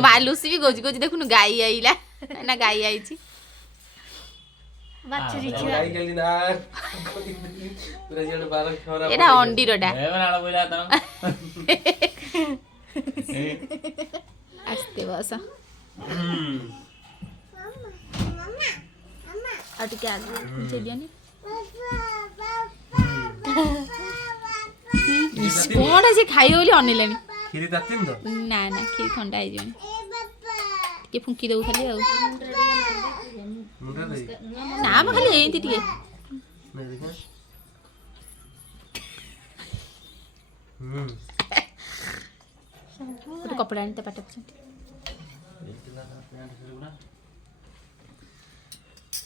मालूसी भी goji goji देखुन गाई आइला ना गाई आइची एटा अंडीरटा आस्ते बस और टिके आगे कुछ दियानी कोन जे खाइ होली अनिलेनी खीरी तातिन तो ना ना खीर ठंडा आइ जनी के फुंकी दउ खाली आ मुंडा दे ना म खाली एंती टिके नहीं देखा ଗୋଟେ କପଡ଼ା ଆଣି ତା ପାଟ ପଛନ୍ତି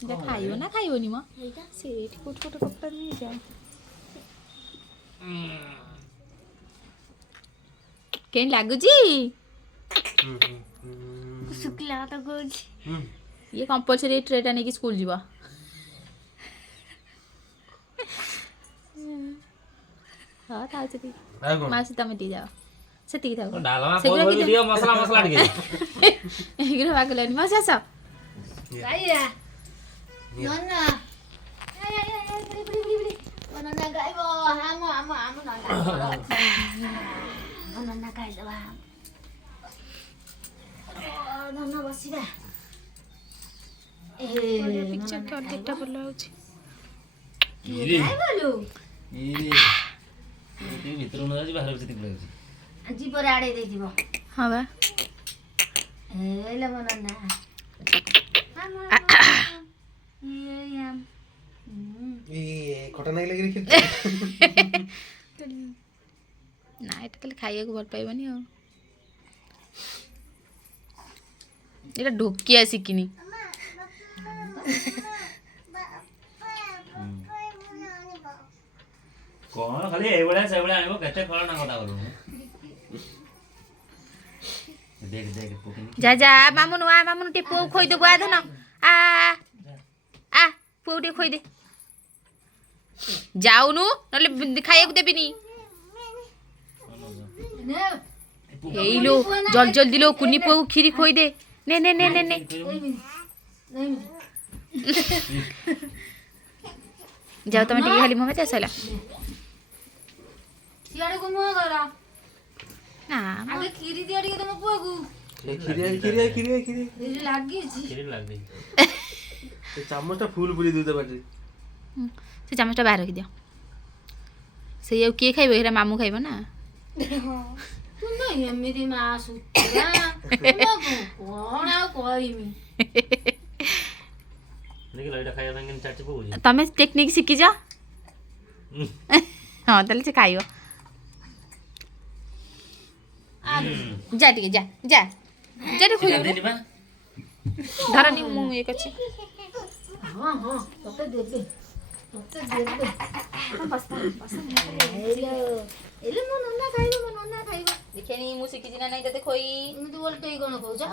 ଯା ଖାଇବ ନା ଖାଇବନି ମ ସେଇଠି କୋଉଠି ଗୋଟେ କପଡ଼ା ନେଇଯା କେନ୍ ଲାଗୁଛି ଶୁଖିଲା ତ କହୁଛି ଇଏ କମ୍ପଲସରି ଟ୍ରେଟା ନେଇକି ସ୍କୁଲ ଯିବ ହଁ ଥାଉ ସେତିକି ମାଉସୀ ତମେ ଟିକେ ଯାଅ ସେତିକି ଥାଉ ଡାଲମା କୋଉ ଦିଅ ମସଲା ମସଲା ଟିକେ ଏଇଗୁରା ବାଗଲାନି ମାଉସୀ ଆସ ଗାଇଆ ନନା ନନା ଗାଇବ ଆମ ନନା ଗାଇଦବା ନନା ବସିବା ପିକ୍ଚର କେ ଅର୍ଧେକଟା ଭଲ ହେଉଛି ଗାଇବଲୁ ଭିତରୁ ନ ଯାଉଛି ବାହାରକୁ ସେତିକି ଲାଗୁଛି ଯିବରେ ଆଡ଼େଇ ଦେଇଯିବ ହଁ ବା ହେଇଲା ମୋ ନନା ଖଟା ନାଇଁ ଲାଗି ରେଖି ନା ଏଟା ତାହେଲେ ଖାଇବାକୁ ଭଲ ପାଇବନି ଆଉ ଏଟା ଢୋକିଆ ଶିଖିନି କଣ ଖାଲି ଏଇଭଳିଆ ସେଇଭଳିଆ ଆଣିବ କେତେ ଫଳ ନା କଥା କରୁ देख देख जा जा मामुनु आ मामुनु टे पो खोइ दे बुआ धन आ आ पो टे खोइ दे जाउनु नले खाइएको देबिनी हेलो जल्दी जल्दी लो कुनी पो खिरी खोइ दे ने ने ने ने ने जाओ तमे टिके खाली ममे चला सियाडे को मुआ गरा ना आगे खीरी दिया टिके तम पुआगु खीरी ए लागी छी खिरी लाग गई से चामचटा फुल पुरी दूध बाटे से चामचटा बाहर रखि दियो से यौ के खाइबो हेरा मामू खाइबो ना तू न एमिति मा सुत्रा कोन आ कोइमी देखि लइटा खाइया संगे चाची पो तमे टेक्निक सिखि जा हां तले से खाइयो जा टिके जा जा जा रे खोइ धरनी मु एक अछि हां हां तते देबे बस एले मो नन्ना खाइबो देखेनी मु सिखि जिना नै तते खोइ मु तो बोलते कोन कहू जा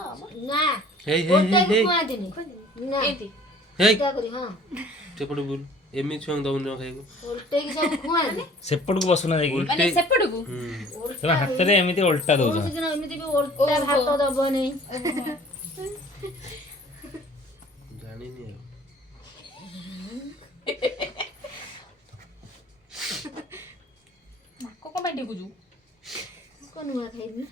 ना हे ओटे कुआ दिनी ना एति हे क्या करी हां सेपड़ बुल एमि छुंग दउन खाइको ओटे की सब कुआ दे सेपटକୁ बसना जाईकी माने सेपडगु तला हातरे एमिति उल्टा दउछ कौन दिन एमिति भी ओटा भात दब नै जानि नि नाको को बाइटे गुजु कोन हुआ खाइबी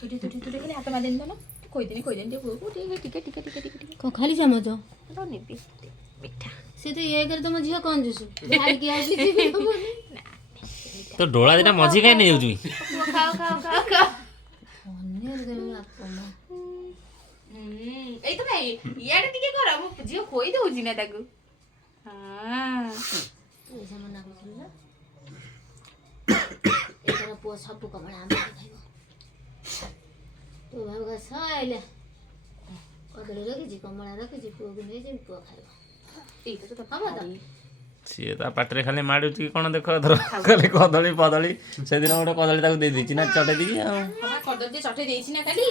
तुटी खाली हाथ मा देन दनो खोइ देनी जे टिके को खाली चमच रो नेबी मिठा से तो ये कर तुम झियो कोन जुसु भाई की आसी जी तो डोळा दिना मझी काई नै जाउछु खाओ अन्य रे आपमा एई त भाई याडे टिके कर मु जियो खोइ दउजी ना ताकू हां ऐसा मना कर ना एकर पो सब कपड़ा हम खाइबो तो भाबगा साइले कदले रखिछि कमला रखिछि पो को नै जे पो खाइबो एई त हम त ସିଏ ତା ପାଟିରେ ଖାଲି ମାଡୁଛି କି କଣ ଦେଖ ଧର ଖାଲି କଦଳୀ ସେଦିନ ଗୋଟେ କଦଳୀ ତାକୁ ଦେଇ ଦେଇଛି ନା ଚଟେଇ ଦେଇଛି ଆଉ କଦଳୀ ଚଟେଇ ଦେଇଛି ନା ଖାଲି